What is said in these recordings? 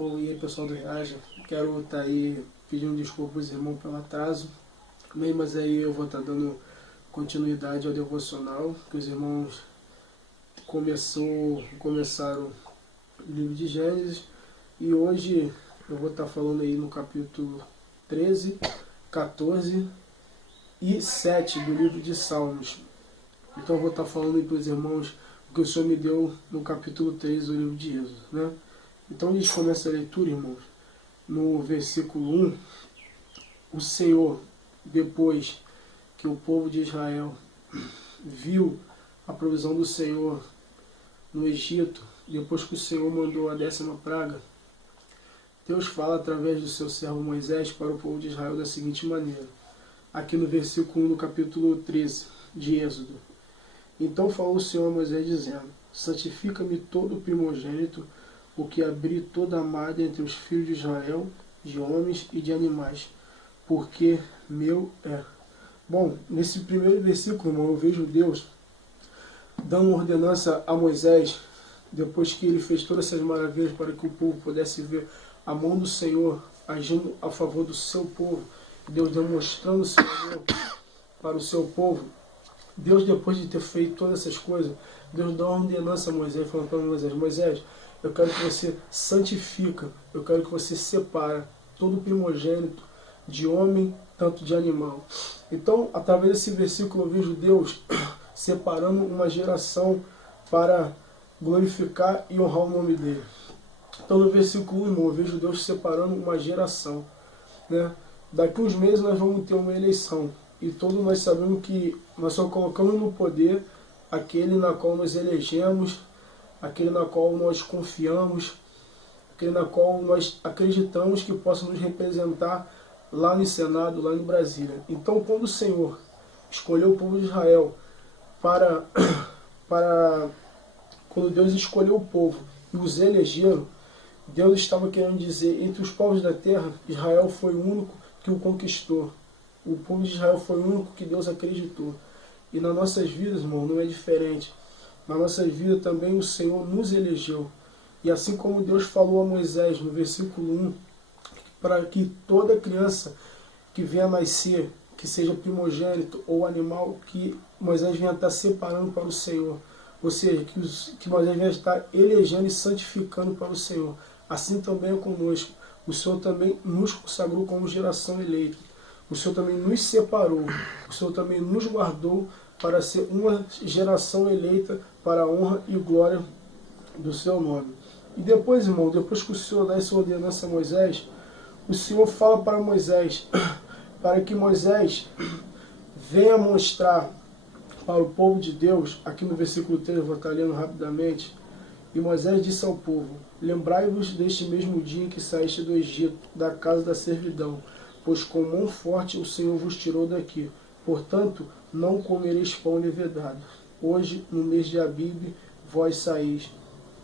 Bom, e aí pessoal do Reaja, quero estar aí pedindo desculpa aos irmãos pelo atraso, mas aí eu vou estar dando continuidade ao devocional, que os irmãos começaram o livro de Gênesis, e hoje eu vou estar falando aí no capítulo 13, 14 e 7 do livro de Salmos. Então eu vou estar falando aí para os irmãos o que o Senhor me deu no capítulo 3 do livro de Êxodo, né? Então a gente começa a leitura, irmãos, no versículo 1. O Senhor, depois que o povo de Israel viu a provisão do Senhor no Egito, depois que o Senhor mandou a 10ª praga, Deus fala através do seu servo Moisés para o povo de Israel da seguinte maneira, aqui no versículo 1 do capítulo 13 de Êxodo. Então falou o Senhor a Moisés dizendo, santifica-me todo o primogênito, o que abrir toda a madre entre os filhos de Israel, de homens e de animais, porque meu é. Bom, nesse primeiro versículo, irmão, eu vejo Deus dando uma ordenança a Moisés, depois que ele fez todas essas maravilhas para que o povo pudesse ver a mão do Senhor agindo a favor do seu povo, Deus demonstrando o seu amor para o seu povo. Deus, depois de ter feito todas essas coisas, Deus dá uma ordenança a Moisés, falando para Moisés, Moisés, eu quero que você santifica, eu quero que você separa todo o primogênito de homem, tanto de animal. Então, através desse versículo, eu vejo Deus separando uma geração para glorificar e honrar o nome dele. Então, no versículo 1, irmão, eu vejo Deus separando uma geração, né? Daqui uns meses nós vamos ter uma eleição. E todos nós sabemos que nós só colocamos no poder aquele na qual nós elegemos, aquele na qual nós confiamos, aquele na qual nós acreditamos que possa nos representar lá no Senado, lá em Brasília. Então, quando o Senhor escolheu o povo de Israel quando Deus escolheu o povo e os elegeram, Deus estava querendo dizer, entre os povos da terra, Israel foi o único que o conquistou. O povo de Israel foi o único que Deus acreditou. E nas nossas vidas, irmão, não é diferente. Na nossa vida também o Senhor nos elegeu. E assim como Deus falou a Moisés no versículo 1, para que toda criança que venha a nascer, que seja primogênito ou animal, que Moisés venha estar separando para o Senhor. Ou seja, que Moisés venha estar elegendo e santificando para o Senhor. Assim também é conosco. O Senhor também nos consagrou como geração eleita. O Senhor também nos separou. O Senhor também nos guardou para ser uma geração eleita para a honra e glória do seu nome. E depois, irmão, depois que o Senhor dá essa ordenança a Moisés, o Senhor fala para Moisés, para que Moisés venha mostrar para o povo de Deus, aqui no versículo 3, eu vou estar lendo rapidamente, e Moisés disse ao povo, lembrai-vos deste mesmo dia em que saíste do Egito, da casa da servidão, pois com mão forte o Senhor vos tirou daqui. Portanto, não comereis pão levedado. Hoje, no mês de Abibe, vós saís.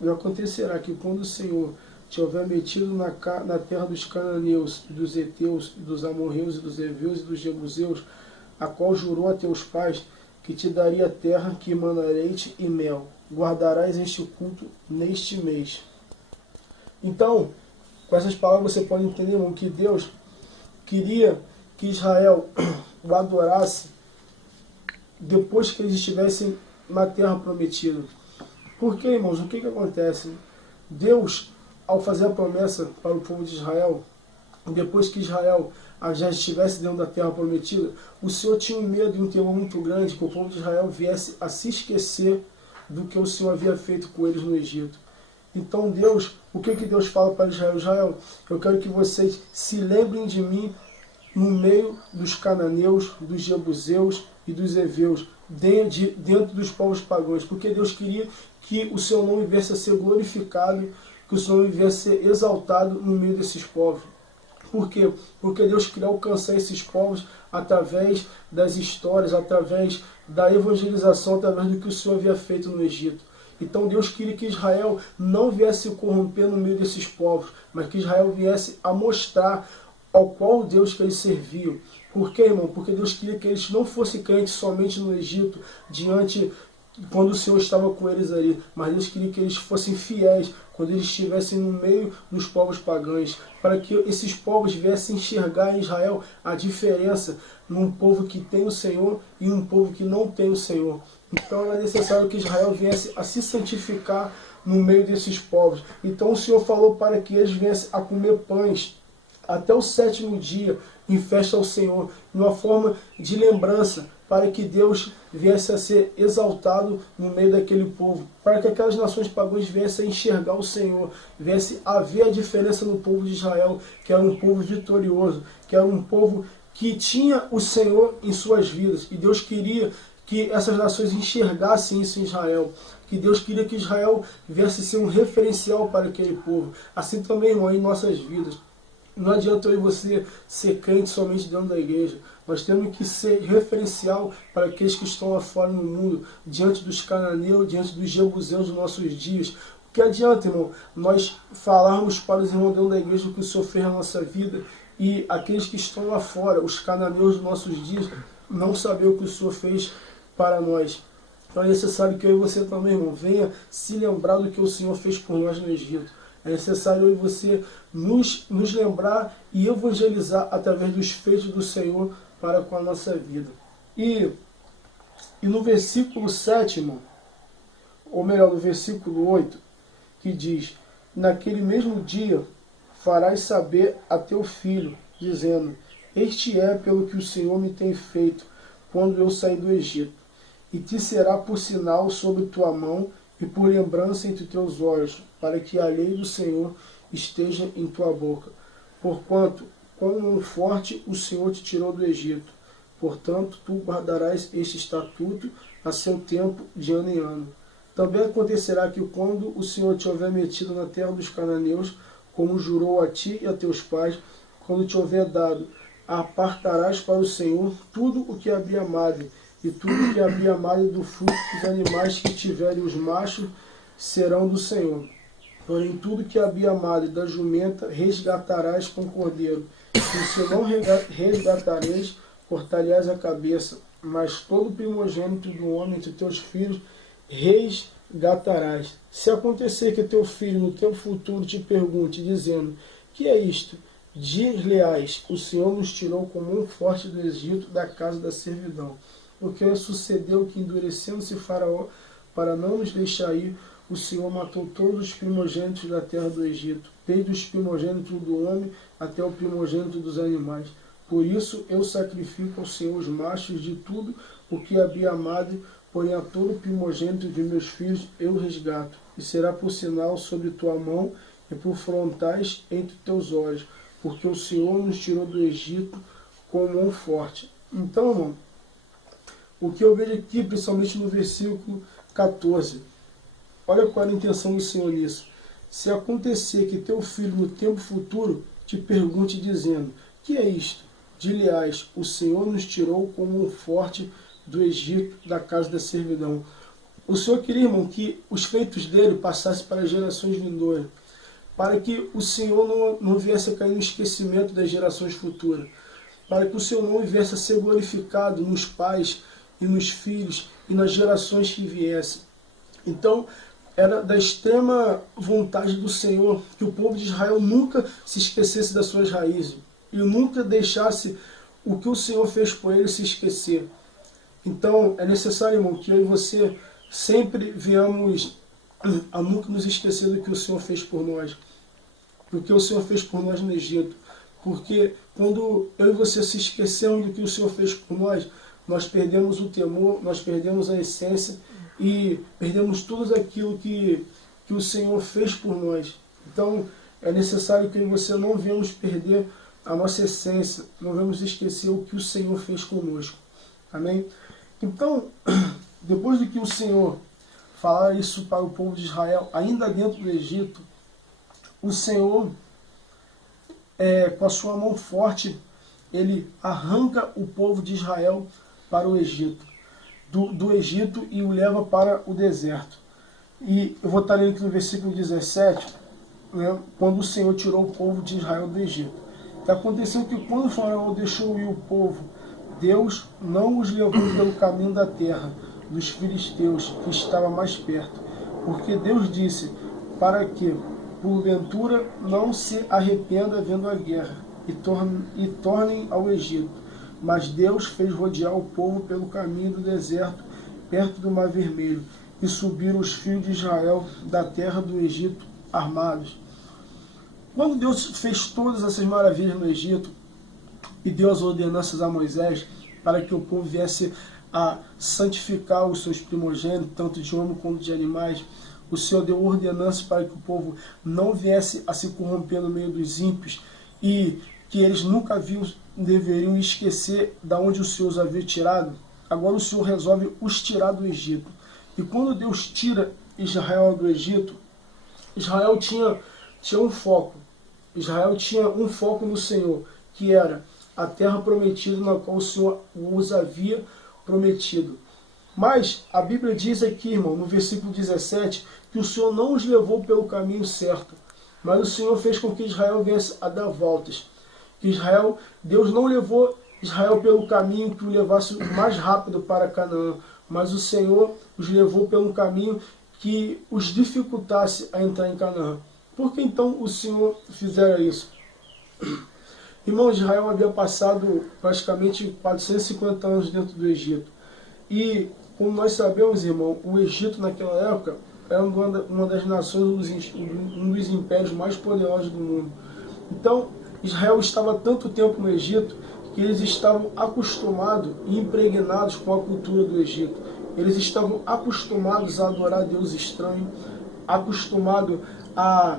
E acontecerá que quando o Senhor te houver metido na terra dos cananeus, dos heteus, dos amorreus, e dos heveus e dos jebuseus, a qual jurou a teus pais, que te daria terra que emana leite e mel. Guardarás este culto neste mês. Então, com essas palavras você pode entender, irmão, que Deus queria que Israel o adorasse depois que eles estivessem na terra prometida. Por quê, irmãos? O que acontece? Deus, ao fazer a promessa para o povo de Israel, depois que Israel já estivesse dentro da terra prometida, o Senhor tinha um medo e um temor muito grande que o povo de Israel viesse a se esquecer do que o Senhor havia feito com eles no Egito. Então Deus, o que Deus fala para Israel? Israel, eu quero que vocês se lembrem de mim no meio dos cananeus, dos jebuseus e dos heveus, dentro dos povos pagãos, porque Deus queria que o seu nome viesse a ser glorificado, que o seu nome viesse a ser exaltado no meio desses povos. Por quê? Porque Deus queria alcançar esses povos através das histórias, através da evangelização, através do que o Senhor havia feito no Egito. Então Deus queria que Israel não viesse se corromper no meio desses povos, mas que Israel viesse a mostrar ao qual Deus que eles serviam. Por quê, irmão? Porque Deus queria que eles não fossem crentes somente no Egito, quando o Senhor estava com eles ali, mas Deus queria que eles fossem fiéis quando eles estivessem no meio dos povos pagãos, para que esses povos viessem enxergar em Israel a diferença num povo que tem o Senhor e um povo que não tem o Senhor. Então era necessário que Israel viesse a se santificar no meio desses povos. Então o Senhor falou para que eles viessem a comer pães até o 7º dia, em festa ao Senhor, de uma forma de lembrança, para que Deus viesse a ser exaltado no meio daquele povo, para que aquelas nações pagãs viessem a enxergar o Senhor, viesse a ver a diferença no povo de Israel, que era um povo vitorioso, que era um povo que tinha o Senhor em suas vidas, e Deus queria que essas nações enxergassem isso em Israel, que Deus queria que Israel viesse a ser um referencial para aquele povo. Assim também, irmão, em nossas vidas. Não adianta eu e você ser crente somente dentro da igreja. Nós temos que ser referencial para aqueles que estão lá fora no mundo, diante dos cananeus, diante dos jebuseus dos nossos dias. O que adianta, irmão, nós falarmos para os irmãos dentro da igreja o que o Senhor fez na nossa vida e aqueles que estão lá fora, os cananeus dos nossos dias, não saber o que o Senhor fez para nós. Então é necessário que eu e você também, irmão, venha se lembrar do que o Senhor fez por nós no Egito. É necessário eu e você nos lembrar e evangelizar através dos feitos do Senhor para com a nossa vida. E no versículo 7, irmão, ou melhor, no versículo 8, que diz: naquele mesmo dia farás saber a teu filho, dizendo: este é pelo que o Senhor me tem feito, quando eu saí do Egito. E te será por sinal sobre tua mão e por lembrança entre teus olhos, para que a lei do Senhor esteja em tua boca. Porquanto, com mão forte o Senhor te tirou do Egito. Portanto, tu guardarás este estatuto a seu tempo, de ano em ano. Também acontecerá que, quando o Senhor te houver metido na terra dos cananeus, como jurou a ti e a teus pais, quando te houver dado, apartarás para o Senhor tudo o que abrir a madre, e tudo que abrir a madre do fruto dos animais que tiverem os machos serão do Senhor. Porém, tudo que abrir a madre da jumenta resgatarás com cordeiro. E se não resgatareis, cortar-lhes a cabeça. Mas todo primogênito do homem entre teus filhos resgatarás. Se acontecer que teu filho no tempo futuro te pergunte, dizendo: que é isto? Dir-lhe-ás: o Senhor nos tirou com mão forte do Egito, da casa da servidão. Porque sucedeu que, endurecendo-se Faraó para não nos deixar ir, o Senhor matou todos os primogênitos da terra do Egito, desde os primogênitos do homem até o primogênito dos animais. Por isso eu sacrifico ao Senhor os machos de tudo o que havia a madre, porém a todo primogênito de meus filhos eu resgato, e será por sinal sobre tua mão e por frontais entre teus olhos, porque o Senhor nos tirou do Egito com mão forte. Então, irmão, o que eu vejo aqui, principalmente no versículo 14, olha qual é a intenção do Senhor nisso. Se acontecer que teu filho no tempo futuro te pergunte dizendo: que é isto? Dir-lhe-ás: o Senhor nos tirou com mão forte do Egito, da casa da servidão. O Senhor queria, irmão, que os feitos dele passassem para as gerações vindouras, para que o Senhor não viesse a cair no esquecimento das gerações futuras, para que o Senhor não viesse a ser glorificado nos pais e nos filhos e nas gerações que viessem. Então, era da extrema vontade do Senhor que o povo de Israel nunca se esquecesse das suas raízes e nunca deixasse o que o Senhor fez por ele se esquecer. Então, é necessário, irmão, que eu e você sempre venhamos a nunca nos esquecer do que o Senhor fez por nós, do que o Senhor fez por nós no Egito. Porque quando eu e você se esquecemos do que o Senhor fez por nós, nós perdemos o temor, nós perdemos a essência e perdemos tudo aquilo que o Senhor fez por nós. Então, é necessário que você não venhamos perder a nossa essência, não venhamos esquecer o que o Senhor fez conosco. Amém? Então, depois de que o Senhor falar isso para o povo de Israel, ainda dentro do Egito, o Senhor, com a sua mão forte, ele arranca o povo de Israel para o Egito, do Egito, e o leva para o deserto. E eu vou estar lendo aqui no versículo 17, né, quando o Senhor tirou o povo de Israel do Egito. E aconteceu que, quando o Faraó deixou ir o povo, Deus não os levou pelo caminho da terra dos filisteus, que estava mais perto. Porque Deus disse: para que, porventura, não se arrependa vendo a guerra e tornem ao Egito. Mas Deus fez rodear o povo pelo caminho do deserto, perto do Mar Vermelho, e subiram os filhos de Israel da terra do Egito armados. Quando Deus fez todas essas maravilhas no Egito e deu as ordenanças a Moisés para que o povo viesse a santificar os seus primogênitos, tanto de homem quanto de animais, o Senhor deu ordenanças para que o povo não viesse a se corromper no meio dos ímpios e que eles nunca deveriam esquecer de onde o Senhor os havia tirado. Agora o Senhor resolve os tirar do Egito. E quando Deus tira Israel do Egito, Israel tinha um foco. Israel tinha um foco no Senhor, que era a terra prometida na qual o Senhor os havia prometido. Mas a Bíblia diz aqui, irmão, no versículo 17, que o Senhor não os levou pelo caminho certo, mas o Senhor fez com que Israel viesse a dar voltas. Deus não levou Israel pelo caminho que o levasse mais rápido para Canaã, mas o Senhor os levou pelo caminho que os dificultasse a entrar em Canaã. Por que então o Senhor fizera isso? Irmão, Israel havia passado praticamente 450 anos dentro do Egito. E, como nós sabemos, irmão, o Egito naquela época era uma das nações, um dos impérios mais poderosos do mundo. Então, Israel estava tanto tempo no Egito que eles estavam acostumados e impregnados com a cultura do Egito. Eles estavam acostumados a adorar Deus estranho, acostumados a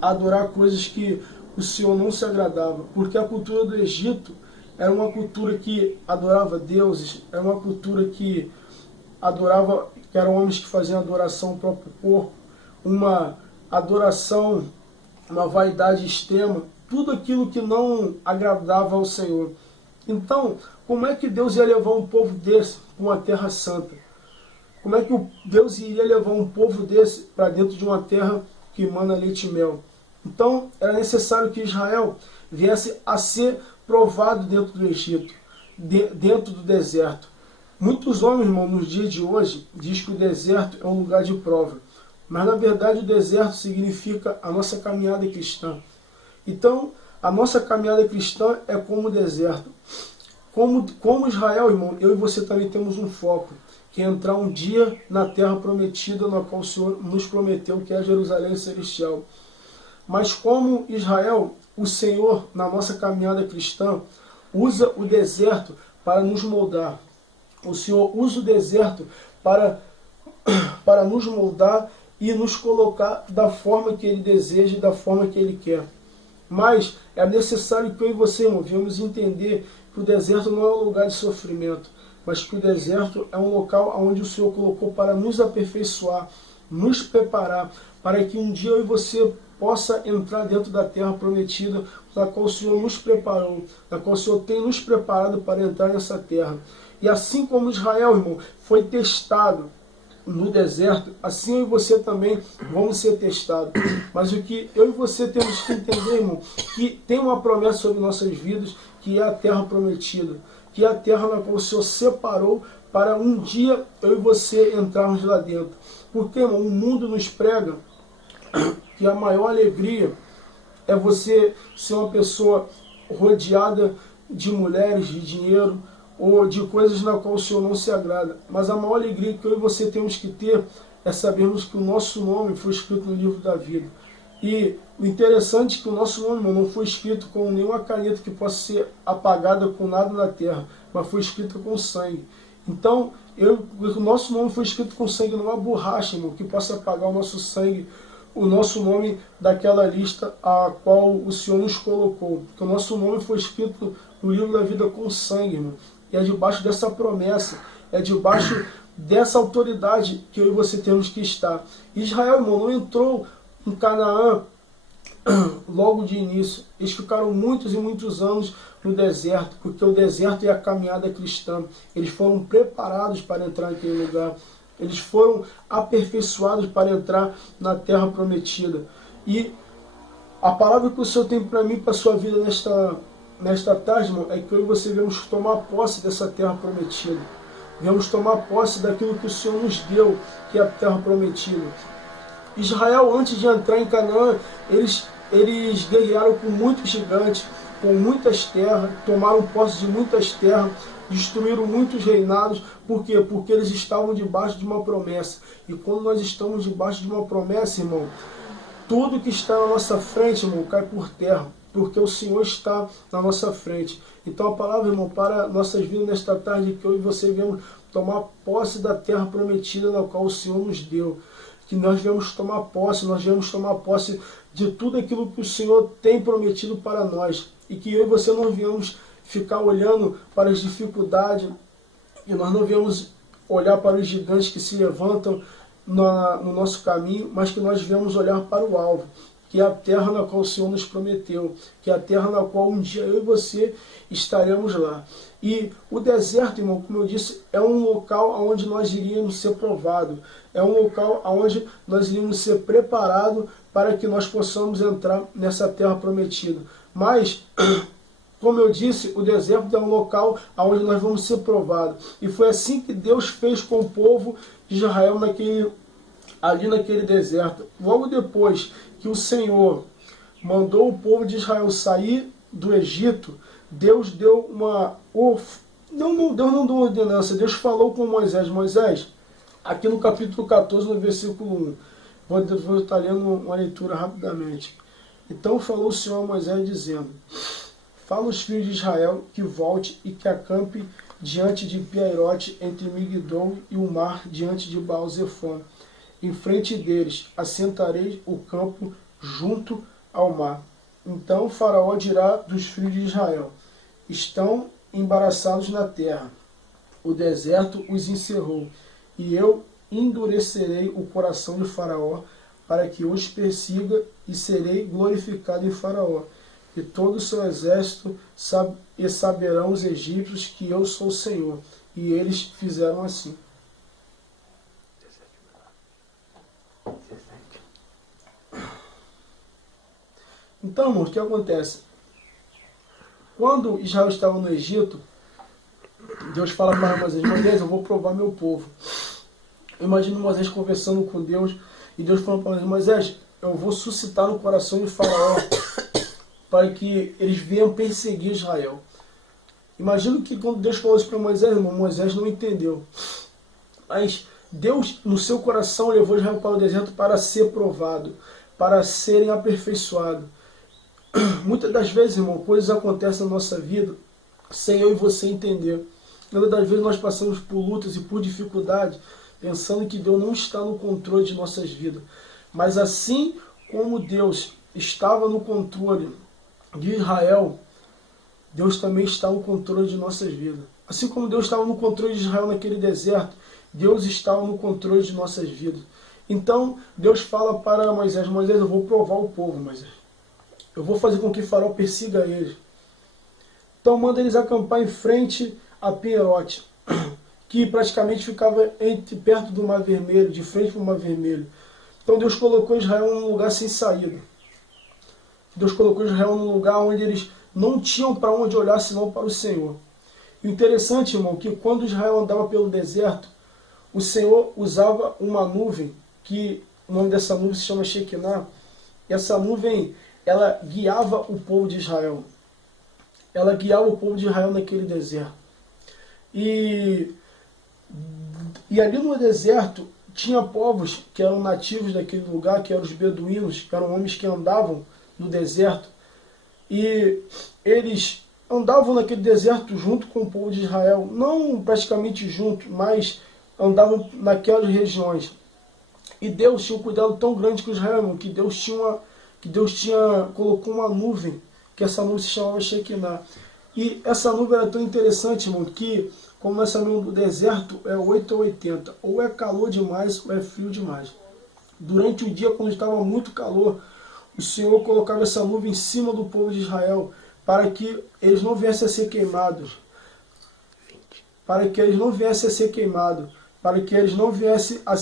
adorar coisas que o Senhor não se agradava, porque a cultura do Egito era uma cultura que adorava deuses, era uma cultura que adorava, que eram homens que faziam adoração ao próprio corpo, uma adoração, uma vaidade extrema, tudo aquilo que não agradava ao Senhor. Então, como é que Deus ia levar um povo desse para uma terra santa? Como é que Deus iria levar um povo desse para dentro de uma terra que emana leite e mel? Então, era necessário que Israel viesse a ser provado dentro do Egito, dentro do deserto. Muitos homens, irmão, nos dias de hoje, dizem que o deserto é um lugar de prova. Mas, na verdade, o deserto significa a nossa caminhada cristã. Então, a nossa caminhada cristã é como o deserto. Como Israel, irmão, eu e você também temos um foco, que é entrar um dia na terra prometida, na qual o Senhor nos prometeu, que é Jerusalém Celestial. Mas como Israel, o Senhor, na nossa caminhada cristã, usa o deserto para nos moldar. O Senhor usa o deserto para nos moldar e nos colocar da forma que Ele deseja e da forma que Ele quer. Mas é necessário que eu e você, irmão, venhamos entender que o deserto não é um lugar de sofrimento, mas que o deserto é um local onde o Senhor colocou para nos aperfeiçoar, nos preparar, para que um dia eu e você possa entrar dentro da terra prometida, da qual o Senhor nos preparou, da qual o Senhor tem nos preparado para entrar nessa terra. E assim como Israel, irmão, foi testado no deserto, assim eu e você também vamos ser testados. Mas o que eu e você temos que entender, irmão, que tem uma promessa sobre nossas vidas, que é a terra prometida, que é a terra na qual o Senhor separou para um dia eu e você entrarmos lá dentro. Porque, irmão, o mundo nos prega que a maior alegria é você ser uma pessoa rodeada de mulheres, de dinheiro, ou de coisas na qual o Senhor não se agrada. Mas a maior alegria que eu e você temos que ter é sabermos que o nosso nome foi escrito no livro da vida. E o interessante é que o nosso nome não foi escrito com nenhuma caneta que possa ser apagada com nada na terra, mas foi escrito com sangue. Então, o nosso nome foi escrito com sangue numa borracha, irmão, que possa apagar o nosso sangue, o nosso nome daquela lista a qual o Senhor nos colocou. Porque o nosso nome foi escrito no livro da vida com sangue, irmão. E é debaixo dessa promessa, é debaixo dessa autoridade que eu e você temos que estar. Israel, irmão, não entrou em Canaã logo de início. Eles ficaram muitos e muitos anos no deserto, porque o deserto é a caminhada cristã. Eles foram preparados para entrar naquele lugar. Eles foram aperfeiçoados para entrar na terra prometida. E a palavra que o Senhor tem para mim, para a sua vida nesta tarde, irmão, é que eu e você vamos tomar posse dessa terra prometida. Vamos tomar posse daquilo que o Senhor nos deu, que é a terra prometida. Israel, antes de entrar em Canaã, eles guerrearam com muitos gigantes, com muitas terras, tomaram posse de muitas terras, destruíram muitos reinados. Por quê? Porque eles estavam debaixo de uma promessa. E quando nós estamos debaixo de uma promessa, irmão, tudo que está na nossa frente, irmão, cai por terra, porque o Senhor está na nossa frente. Então a palavra, irmão, para nossas vidas nesta tarde, que eu e você viemos tomar posse da terra prometida, na qual o Senhor nos deu. Que nós viemos tomar posse, de tudo aquilo que o Senhor tem prometido para nós. E que eu e você não viemos ficar olhando para as dificuldades, e nós não viemos olhar para os gigantes que se levantam no nosso caminho, mas que nós viemos olhar para o alvo, que é a terra na qual o Senhor nos prometeu, que é a terra na qual um dia eu e você estaremos lá. E o deserto, irmão, como eu disse, é um local onde nós iríamos ser provados, é um local onde nós iríamos ser preparados para que nós possamos entrar nessa terra prometida. Mas, como eu disse, o deserto é um local onde nós vamos ser provados. E foi assim que Deus fez com o povo de Israel ali naquele deserto. Logo depois que o Senhor mandou o povo de Israel sair do Egito, Deus deu uma... Deus não deu uma ordenança, Deus falou com Moisés. Moisés, aqui no capítulo 14, no versículo 1, vou estar lendo uma leitura rapidamente. Então falou o Senhor a Moisés dizendo: fala aos filhos de Israel que volte e que acampe diante de Piairote, entre Migdol e o mar, diante de Baal-Zefon. Em frente deles assentarei o campo junto ao mar. Então Faraó dirá dos filhos de Israel: estão embaraçados na terra, o deserto os encerrou, e eu endurecerei o coração de Faraó, para que os persiga, e serei glorificado em Faraó. E todo o seu exército saberão os egípcios que eu sou o Senhor. E eles fizeram assim. Então, irmãos, o que acontece? Quando Israel estava no Egito, Deus fala para Moisés: Moisés, eu vou provar meu povo. Eu imagino Moisés conversando com Deus, e Deus falando para Moisés: eu vou suscitar no coração de Faraó, para que eles venham perseguir Israel. Imagino que quando Deus falou isso para Moisés, irmão, Moisés não entendeu. Mas Deus, no seu coração, levou Israel para o deserto para ser provado, para serem aperfeiçoados. Muitas das vezes, irmão, coisas acontecem na nossa vida sem eu e você entender. Muitas das vezes nós passamos por lutas e por dificuldades, pensando que Deus não está no controle de nossas vidas. Mas assim como Deus estava no controle de Israel, Deus também está no controle de nossas vidas. Assim como Deus estava no controle de Israel naquele deserto, Deus estava no controle de nossas vidas. Então, Deus fala para Moisés: Moisés, eu vou provar o povo, Moisés. Eu vou fazer com que Faraó persiga eles. Então, manda eles acampar em frente a Piairote, que praticamente ficava perto do Mar Vermelho, de frente para o Mar Vermelho. Então, Deus colocou Israel num lugar sem saída. Deus colocou Israel num lugar onde eles não tinham para onde olhar senão para o Senhor. E o interessante, irmão, que quando Israel andava pelo deserto, o Senhor usava uma nuvem, que o nome dessa nuvem se chama Shekinah. E essa nuvem, ela guiava o povo de Israel. Ela guiava o povo de Israel naquele deserto. E ali no deserto tinha povos que eram nativos daquele lugar, que eram os beduínos, que eram homens que andavam no deserto. E eles andavam naquele deserto junto com o povo de Israel, não praticamente junto, mas andavam naquelas regiões. E Deus tinha um cuidado tão grande com Israel, que Deus colocou uma nuvem, que essa nuvem se chamava Shekinah. E essa nuvem era tão interessante, irmão, que, como nós sabemos, do deserto é 8 ou 80, ou é calor demais ou é frio demais. Durante o dia, quando estava muito calor, o Senhor colocava essa nuvem em cima do povo de Israel, para que eles não viessem a ser queimados, para que eles não viessem a ser queimados, para que eles não viessem a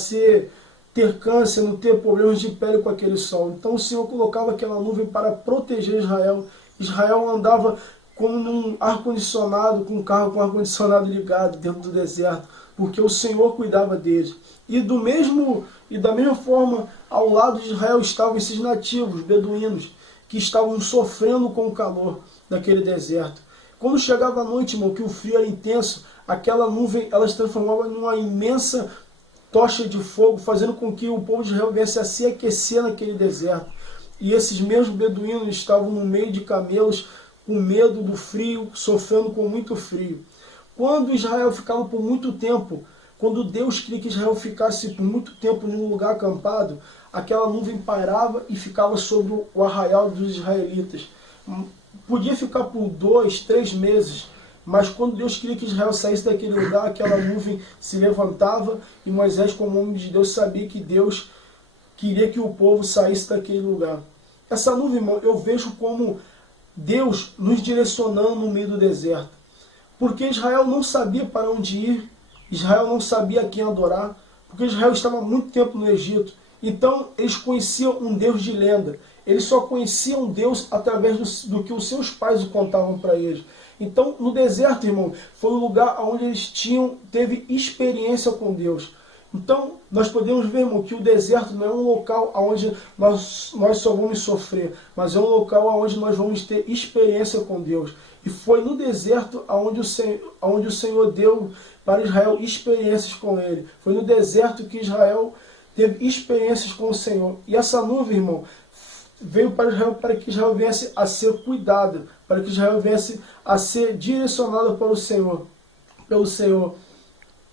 ter câncer, não ter problemas de pele com aquele sol. Então o Senhor colocava aquela nuvem para proteger Israel. Israel andava como num ar-condicionado, com um carro com ar-condicionado ligado dentro do deserto, porque o Senhor cuidava deles. E da mesma forma, ao lado de Israel estavam esses nativos, beduínos, que estavam sofrendo com o calor daquele deserto. Quando chegava a noite, irmão, que o frio era intenso, aquela nuvem ela se transformava numa imensa tocha de fogo, fazendo com que o povo de Israel viesse a se aquecer naquele deserto. E esses mesmos beduínos estavam no meio de camelos, com medo do frio, sofrendo com muito frio. Quando Israel ficava por muito tempo, quando Deus queria que Israel ficasse por muito tempo em um lugar acampado, aquela nuvem pairava e ficava sobre o arraial dos israelitas. Podia ficar por 2, 3 meses, mas quando Deus queria que Israel saísse daquele lugar, aquela nuvem se levantava e Moisés, como homem de Deus, sabia que Deus queria que o povo saísse daquele lugar. Essa nuvem, irmão, eu vejo como Deus nos direcionando no meio do deserto. Porque Israel não sabia para onde ir, Israel não sabia a quem adorar, porque Israel estava há muito tempo no Egito. Então eles conheciam um Deus de lenda. Eles só conheciam Deus através do que os seus pais contavam para eles. Então no deserto, irmão, foi o lugar onde eles teve experiência com Deus. Então, nós podemos ver, irmão, que o deserto não é um local onde nós só vamos sofrer, mas é um local onde nós vamos ter experiência com Deus. E foi no deserto onde o Senhor deu para Israel experiências com Ele. Foi no deserto que Israel teve experiências com o Senhor. E essa nuvem, irmão, veio para Israel para que Israel viesse a ser cuidada, para que Israel viesse a ser direcionada para o Senhor, pelo Senhor.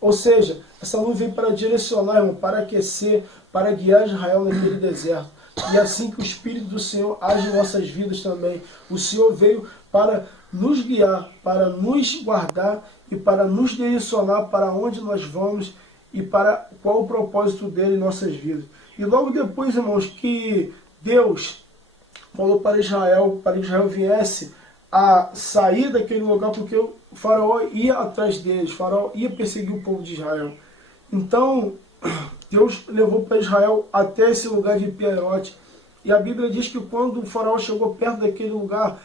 Ou seja, essa nuvem veio para direcionar, irmão, para aquecer, para guiar Israel naquele deserto. E é assim que o Espírito do Senhor age em nossas vidas também. O Senhor veio para nos guiar, para nos guardar e para nos direcionar para onde nós vamos e para qual o propósito dele em nossas vidas. E logo depois, irmãos, que Deus falou para que Israel viesse a sair daquele lugar, porque o faraó ia atrás deles, o faraó ia perseguir o povo de Israel. Então, Deus levou para Israel até esse lugar de Piaiote. E a Bíblia diz que quando o faraó chegou perto daquele lugar,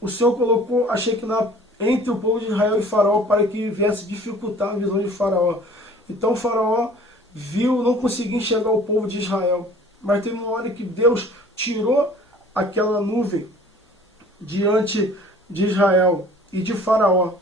o Senhor colocou a Shekinah entre o povo de Israel e faraó para que viesse dificultar a visão de faraó. Então o faraó viu, não conseguia enxergar o povo de Israel. Mas teve uma hora que Deus tirou aquela nuvem diante de Israel e de faraó.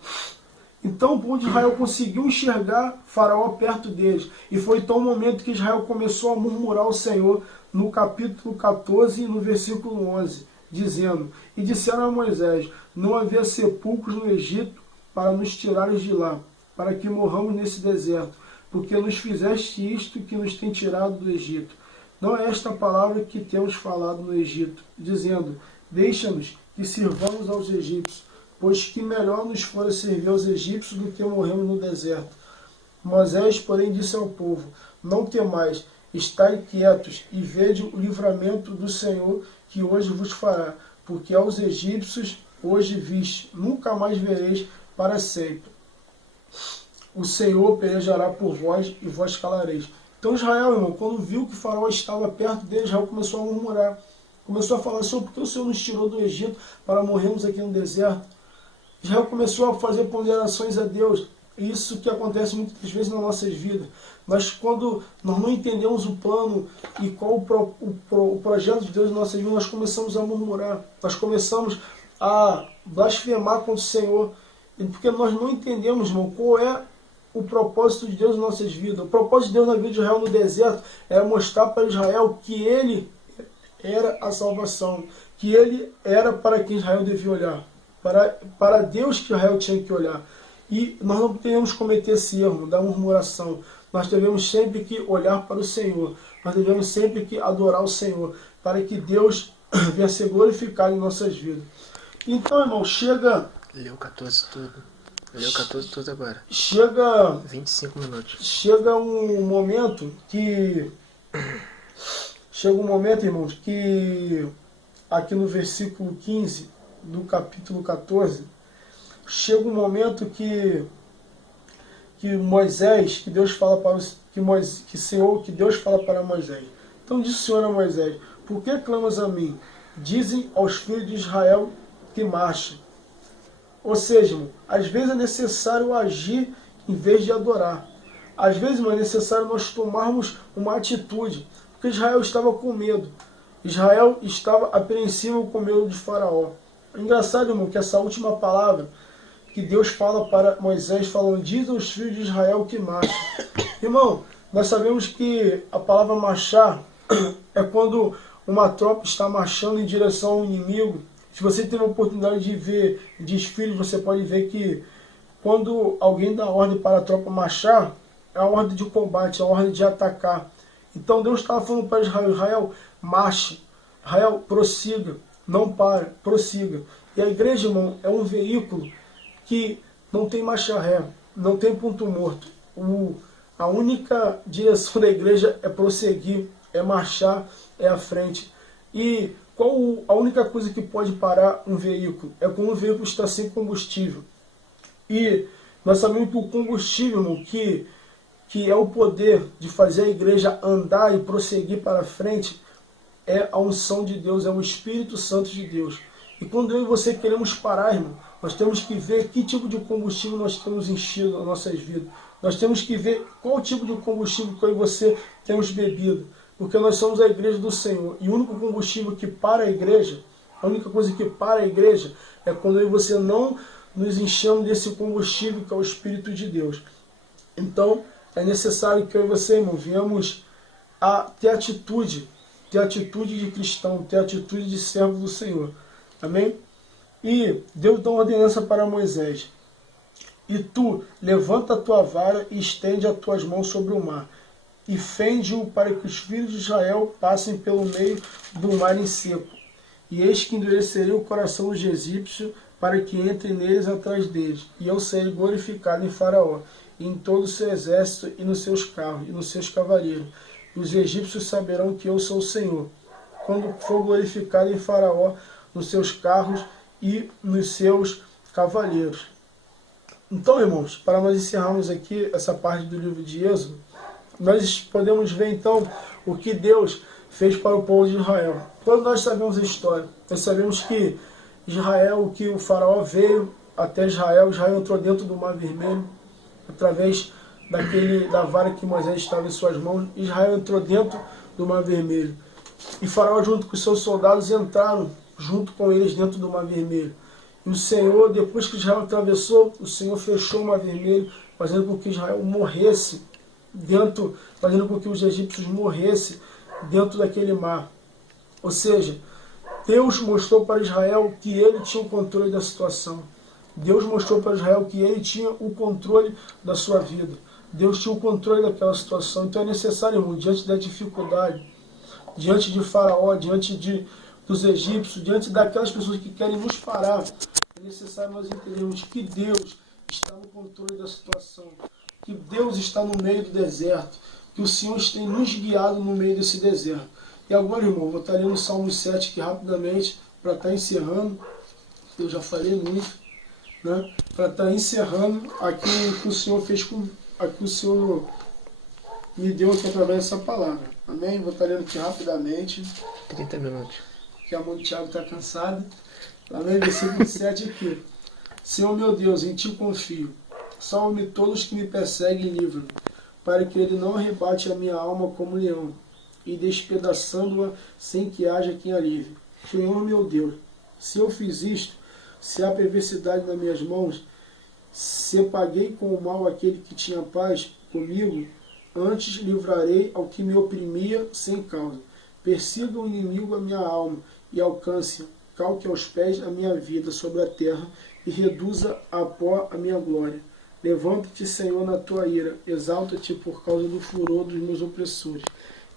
Então o povo de Israel conseguiu enxergar faraó perto deles. E foi então o momento que Israel começou a murmurar ao Senhor no capítulo 14 e no versículo 11, dizendo: E disseram a Moisés: Não havia sepulcros no Egito para nos tirares de lá, para que morramos nesse deserto, porque nos fizeste isto que nos tem tirado do Egito. Não é esta a palavra que temos falado no Egito, dizendo: Deixa-nos que sirvamos aos egípcios, pois que melhor nos fora servir aos egípcios do que morrermos no deserto. Moisés, porém, disse ao povo: Não temais, estai quietos e vede o livramento do Senhor que hoje vos fará, porque aos egípcios hoje viste, nunca mais vereis para sempre. O Senhor pelejará por vós e vós calareis. Então Israel, irmão, quando viu que o faraó estava perto dele, Israel começou a murmurar. Começou a falar: Senhor, por que o Senhor nos tirou do Egito para morrermos aqui no deserto? Israel começou a fazer ponderações a Deus. Isso que acontece muitas vezes nas nossas vidas. Mas quando nós não entendemos o plano e qual o projeto de Deus em nossas vidas, nós começamos a murmurar. Nós começamos a blasfemar contra o Senhor. Porque nós não entendemos, irmão, qual é o propósito de Deus em nossas vidas. O propósito de Deus na vida de Israel no deserto era mostrar para Israel que ele era a salvação, que ele era para quem Israel devia olhar, para Deus que Israel tinha que olhar. E nós não devemos cometer esse erro da murmuração. Nós devemos sempre que olhar para o Senhor. Nós devemos sempre que adorar o Senhor, para que Deus venha ser glorificado em nossas vidas. Então, irmão, chega... Leu 14 tudo. Leu 14 tudo agora. Chega... 25 minutos. Chega um momento, irmãos, que aqui no versículo 15 do capítulo 14, chega um momento que Moisés, que Deus fala para que Deus fala para Moisés. Então disse o Senhor a Moisés: Por que clamas a mim? Dizem aos filhos de Israel que marchem. Ou seja, irmão, às vezes é necessário agir em vez de adorar. Às vezes, irmão, é necessário nós tomarmos uma atitude, porque Israel estava com medo. Israel estava apreensivo com medo de Faraó. É engraçado, irmão, que essa última palavra que Deus fala para Moisés, falando, diz aos filhos de Israel que marchem. Irmão, nós sabemos que a palavra marchar é quando uma tropa está marchando em direção ao inimigo. Se você teve a oportunidade de ver desfiles, você pode ver que quando alguém dá ordem para a tropa marchar, é a ordem de combate, é a ordem de atacar. Então Deus estava falando para Israel, Israel, marche, Israel, prossiga, não para, prossiga. E a igreja, irmão, é um veículo que não tem marcha ré, não tem ponto morto. A única direção da igreja é prosseguir, é marchar, é à frente. E qual a única coisa que pode parar um veículo? É quando o veículo está sem combustível. E nós sabemos que o combustível, irmão, que é o poder de fazer a igreja andar e prosseguir para frente, é a unção de Deus, é o Espírito Santo de Deus. E quando eu e você queremos parar, irmão, nós temos que ver que tipo de combustível nós temos enchido nas nossas vidas. Nós temos que ver qual tipo de combustível que eu e você temos bebido. Porque nós somos a igreja do Senhor. E o único combustível que para a igreja, a única coisa que para a igreja, é quando eu e você não nos enchemos desse combustível que é o Espírito de Deus. Então, é necessário que eu e você, irmão, venhamos a ter atitude de cristão, ter atitude de servo do Senhor. Amém? E Deus dá uma ordenança para Moisés. E tu, levanta a tua vara e estende as tuas mãos sobre o mar, e fende-o para que os filhos de Israel passem pelo meio do mar em seco. E eis que endurecerei o coração dos egípcios, para que entrem neles atrás deles. E eu serei glorificado em Faraó, e em todo o seu exército, e nos seus carros, e nos seus cavaleiros. E os egípcios saberão que eu sou o Senhor, quando for glorificado em Faraó, nos seus carros e nos seus cavaleiros. Então, irmãos, para nós encerrarmos aqui essa parte do livro de Êxodo, nós podemos ver então o que Deus fez para o povo de Israel. Quando nós sabemos a história, nós sabemos que Israel, que o Faraó veio até Israel, Israel entrou dentro do Mar Vermelho, através da vara que Moisés estava em suas mãos, Israel entrou dentro do Mar Vermelho. E Faraó, junto com seus soldados, entraram junto com eles dentro do Mar Vermelho. E o Senhor, depois que Israel atravessou, o Senhor fechou o Mar Vermelho, fazendo com que Israel morresse dentro, fazendo com que os egípcios morressem dentro daquele mar. Ou seja, Deus mostrou para Israel que ele tinha o controle da situação. Deus mostrou para Israel que ele tinha o controle da sua vida. Deus tinha o controle daquela situação. Então é necessário, irmão, diante da dificuldade, diante de Faraó, diante dos egípcios, diante daquelas pessoas que querem nos parar, é necessário nós entendermos que Deus está no controle da situação, que Deus está no meio do deserto, que o Senhor tem nos guiado no meio desse deserto. E agora, irmão, vou estar lendo o Salmo 7 aqui rapidamente, para estar encerrando. Eu já falei muito, né? Para estar encerrando aquilo que o Senhor fez com aqui o Senhor me deu aqui através dessa palavra. Amém? Vou estar lendo aqui rapidamente. 30 minutos. Que a mão do Tiago está cansada. Amém? Versículo 7 aqui. Senhor meu Deus, em ti confio. Salve-me todos que me perseguem e livra-me, para que ele não arrebate a minha alma como leão, e despedaçando-a sem que haja quem a livre. Senhor meu Deus, se eu fiz isto, se há perversidade nas minhas mãos, se paguei com o mal aquele que tinha paz comigo, antes livrarei ao que me oprimia sem causa. Persiga o inimigo a minha alma e alcance, calque aos pés a minha vida sobre a terra e reduza a pó a minha glória. Levanta-te, Senhor, na tua ira, exalta-te por causa do furor dos meus opressores,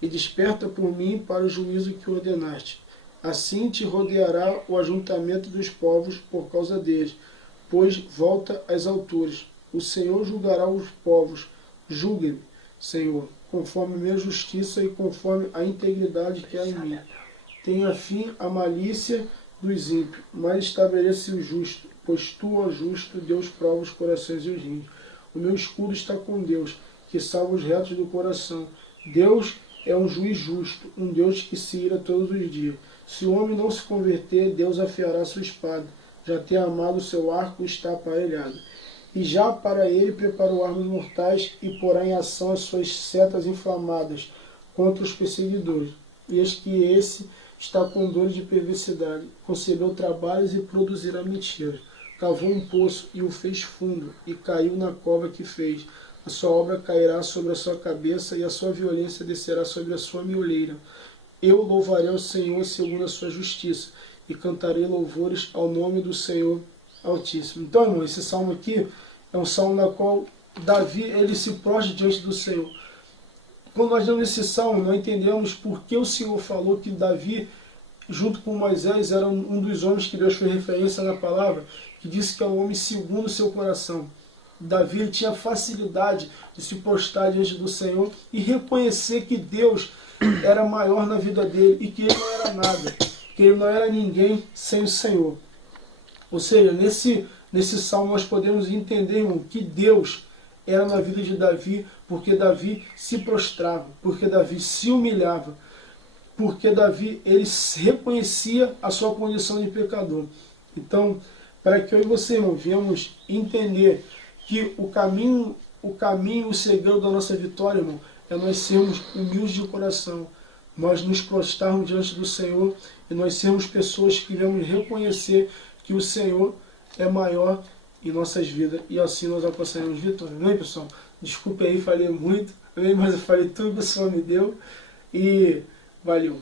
e desperta por mim para o juízo que ordenaste. Assim te rodeará o ajuntamento dos povos por causa deles, pois volta às alturas. O Senhor julgará os povos. Julgue-me, Senhor, conforme minha justiça e conforme a integridade que há em mim. Tenha fim a malícia dos ímpios, mas estabelece o justo, pois tu, ó justo, Deus prova os corações e os rins. O meu escudo está com Deus, que salva os retos do coração. Deus é um juiz justo, um Deus que se ira todos os dias. Se o homem não se converter, Deus afiará sua espada. já tem amado o seu arco e está aparelhado. E já para ele preparou armas mortais e porá em ação as suas setas inflamadas contra os perseguidores. E eis que esse está com dores de perversidade, concebeu trabalhos e produzirá mentira. Cavou um poço e o fez fundo, e caiu na cova que fez. A sua obra cairá sobre a sua cabeça, e a sua violência descerá sobre a sua mioleira. Eu louvarei ao Senhor segundo a sua justiça, e cantarei louvores ao nome do Senhor Altíssimo. Então, irmão, esse salmo aqui é um salmo na qual Davi ele se prostra diante do Senhor. Quando nós lemos esse salmo, nós entendemos por que o Senhor falou que Davi, junto com Moisés, era um dos homens que Deus fez referência na palavra, que disse que é um homem segundo o seu coração. Davi ele tinha facilidade de se prostrar diante do Senhor e reconhecer que Deus era maior na vida dele e que ele não era nada, que ele não era ninguém sem o Senhor. Ou seja, nesse salmo nós podemos entender, irmão, que Deus era na vida de Davi, porque Davi se prostrava, porque Davi se humilhava, porque Davi ele reconhecia a sua condição de pecador. Então, para que eu e você, irmão, venhamos entender que o caminho, o segredo da nossa vitória, irmão, é nós sermos humildes de coração, nós nos prostrarmos diante do Senhor e nós sermos pessoas que vamos reconhecer que o Senhor é maior em nossas vidas e assim nós alcançaremos vitória. Não é, pessoal? Desculpe aí, falei muito, mas eu falei tudo que o Senhor me deu e valeu.